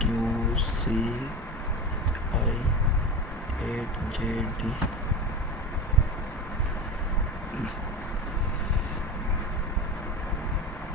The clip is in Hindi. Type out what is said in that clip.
QCI8JD۔